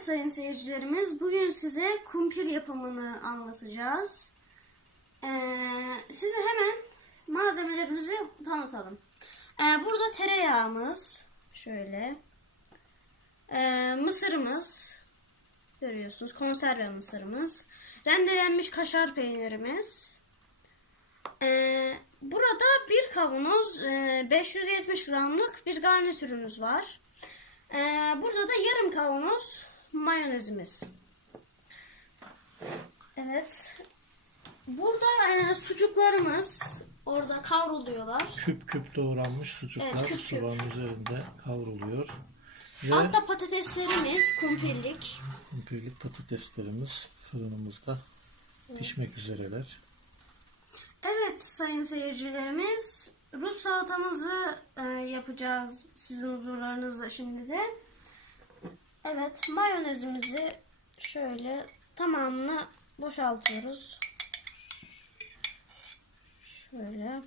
Evet sayın seyircilerimiz, bugün size kumpir yapımını anlatacağız. Ee, size hemen malzemelerimizi tanıtalım. Ee, burada tereyağımız, şöyle, Ee, mısırımız, görüyorsunuz konserve mısırımız, rendelenmiş kaşar peynirimiz, ee, burada bir kavanoz e, 570 gramlık bir garnitürümüz var. Ee, burada da yarım kavanoz mayonezimiz. Evet. Burada e, sucuklarımız orada kavruluyorlar. Küp küp doğranmış sucuklar Evet, küp üzerinde kavruluyor. Ve Altta patateslerimiz kumpirlik. kumpirlik patateslerimiz fırınımızda pişmek üzereler. Evet sayın seyircilerimiz Rus salatamızı e, yapacağız sizin huzurlarınızda şimdi de. Evet mayonezimizi şöyle tamamını boşaltıyoruz. Şöyle.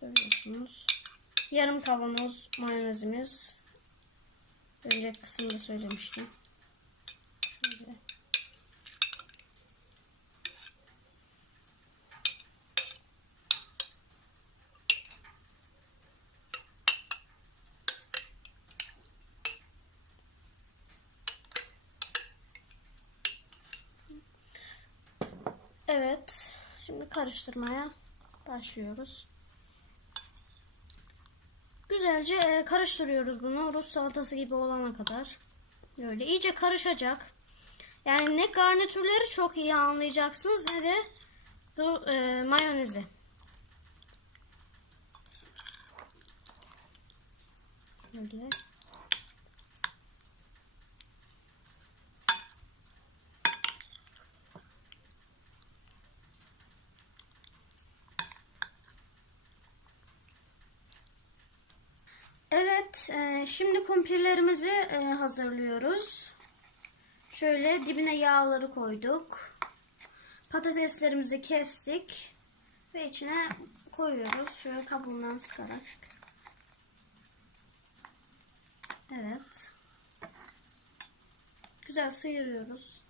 Görüyorsunuz. Yarım kavanoz mayonezimiz. Önceki kısımda söylemiştim. Şöyle. Evet. Şimdi karıştırmaya başlıyoruz. Güzelce e, karıştırıyoruz bunu Rus salatası gibi olana kadar. Böyle iyice karışacak. Yani ne garnitürleri çok iyi anlayacaksınız ne de e, mayonezi. Böyle. Evet, e, şimdi kumpirlerimizi e, hazırlıyoruz. Şöyle dibine yağları koyduk. Patateslerimizi kestik ve içine koyuyoruz. Şöyle kabuğundan sıkarak. Evet. Güzel sıyırıyoruz.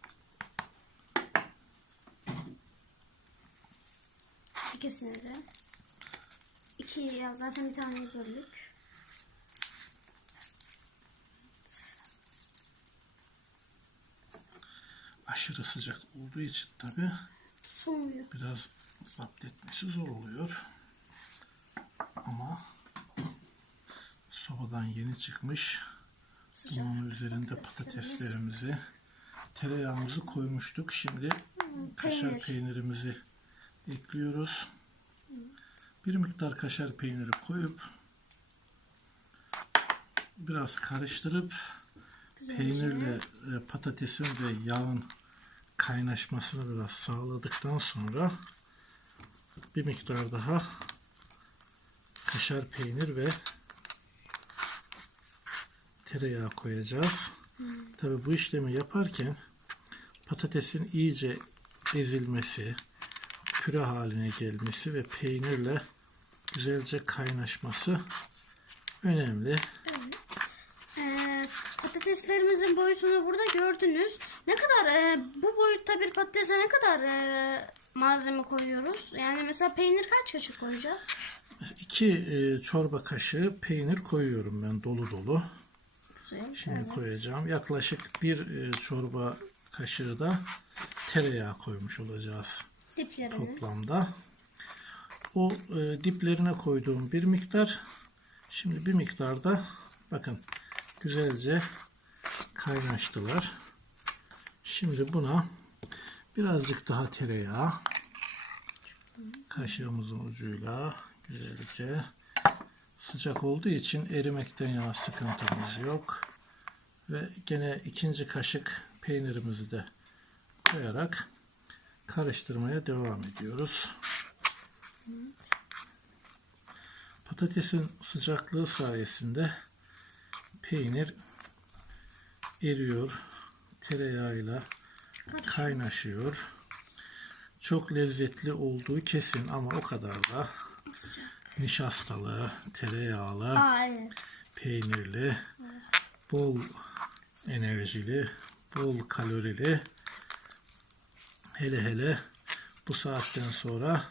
İkisini de. İki ya zaten bir tane böldük. Aşırı sıcak olduğu için tabi biraz zapt etmesi zor oluyor. Ama sobadan yeni çıkmış bunun üzerinde patateslerimizi tereyağımızı koymuştuk. Şimdi kaşar peynir. peynirimizi ekliyoruz. Bir miktar kaşar peyniri koyup biraz karıştırıp peynirle e, patatesin ve yağın kaynaşmasını biraz sağladıktan sonra bir miktar daha kaşar peynir ve tereyağı koyacağız. Tabi bu işlemi yaparken patatesin iyice ezilmesi, püre haline gelmesi ve peynirle güzelce kaynaşması önemli. Patateslerimizin boyutunu burada gördünüz. Ne kadar e, bu boyutta bir patatese ne kadar e, malzeme koyuyoruz? Yani mesela peynir kaç kaşık koyacağız? İki e, çorba kaşığı peynir koyuyorum ben dolu dolu. Güzel. Şimdi evet. koyacağım. Yaklaşık bir e, çorba kaşığı da tereyağı koymuş olacağız Diplerini. toplamda. O e, diplerine koyduğum bir miktar. Şimdi bir miktar da bakın güzelce kaynaştılar. Şimdi buna birazcık daha tereyağı kaşığımızın ucuyla güzelce sıcak olduğu için erimekten yana sıkıntımız yok. Ve gene ikinci kaşık peynirimizi de koyarak karıştırmaya devam ediyoruz. Patatesin sıcaklığı sayesinde peynir eriyor, tereyağıyla kaynaşıyor. Çok lezzetli olduğu kesin ama o kadar da nişastalı, tereyağlı peynirli, bol enerjili, bol kalorili. Hele hele bu saatten sonra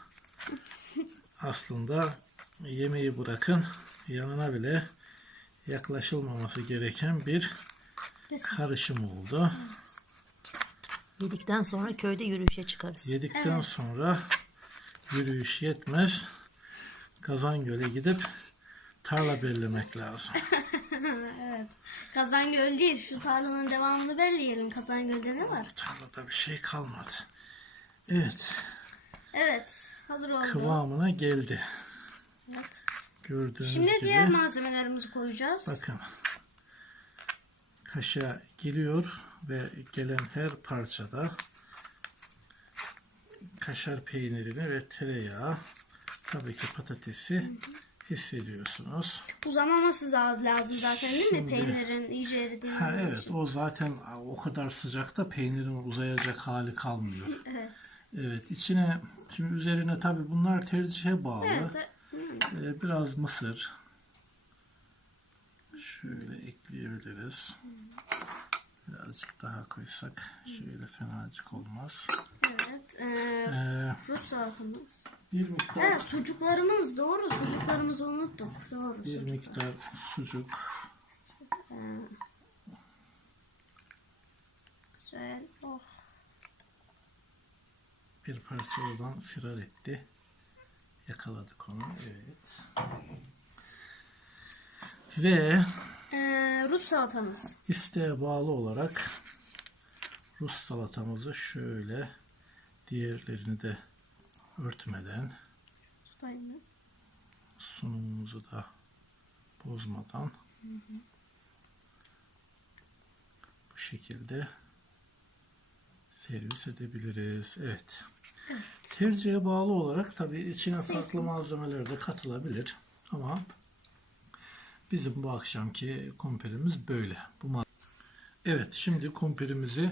aslında yemeği bırakın yanına bile yaklaşılmaması gereken bir karışım oldu. Yedikten sonra köyde yürüyüşe çıkarız. Yedikten sonra yürüyüş yetmez. Kazangöl'e gidip tarla bellemek lazım. Evet. Kazangöl değil. Şu tarlanın devamını belleyelim. Kazangöl'de ne var? Tarlada bir şey kalmadı. Evet, Evet. Hazır oldu. kıvamına geldi. Evet. Gördüğünüz Şimdi gibi. diğer malzemelerimizi koyacağız. Bakın. Kaşığa geliyor ve gelen her parçada kaşar peynirini ve tereyağı tabii ki patatesi hissediyorsunuz. Uzamaması lazım zaten değil mi? Peynirin iyice eridiğini. Ha evet o zaten o kadar sıcakta peynirin uzayacak hali kalmıyor. Evet. Evet içine şimdi üzerine tabii bunlar tercihe bağlı. Evet. E- hmm. Ee, biraz mısır şöyle ekleyebiliriz. Birazcık daha koysak şöyle fenacık olmaz. Evet. Ee, Ee, Rus salatamız. bir miktar Evet sucuklarımız doğru. Sucuklarımızı unuttuk. Doğru. bir sucuk. miktar sucuk Güzel. Oh. bir parça oradan firar etti. Yakaladık onu. Evet. Ve Ee, Rus salatamız. isteğe bağlı olarak Rus salatamızı şöyle diğerlerini de örtmeden Tutayım sunumumuzu da bozmadan bu şekilde servis edebiliriz. Evet. Tercihe bağlı olarak tabii içine farklı malzemeler de katılabilir ama bizim bu akşamki kumpirimiz böyle. Bu Evet, şimdi kumpirimizi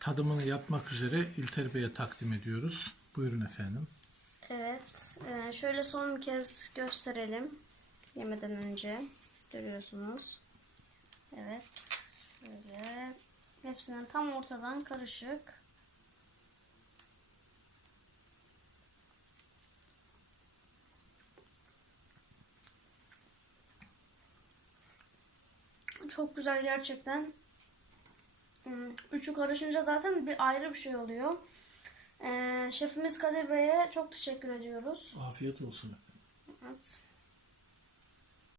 tadımını yapmak üzere İlter Bey'e takdim ediyoruz. Buyurun efendim. Evet. ee, şöyle son bir kez gösterelim. Yemeden önce. Görüyorsunuz. Evet. Şöyle. Hepsinden tam ortadan karışık. Çok güzel gerçekten. Hmm, Üçü karışınca zaten bir ayrı bir şey oluyor. Ee, şefimiz Kadir Bey'e çok teşekkür ediyoruz. Afiyet olsun. Evet.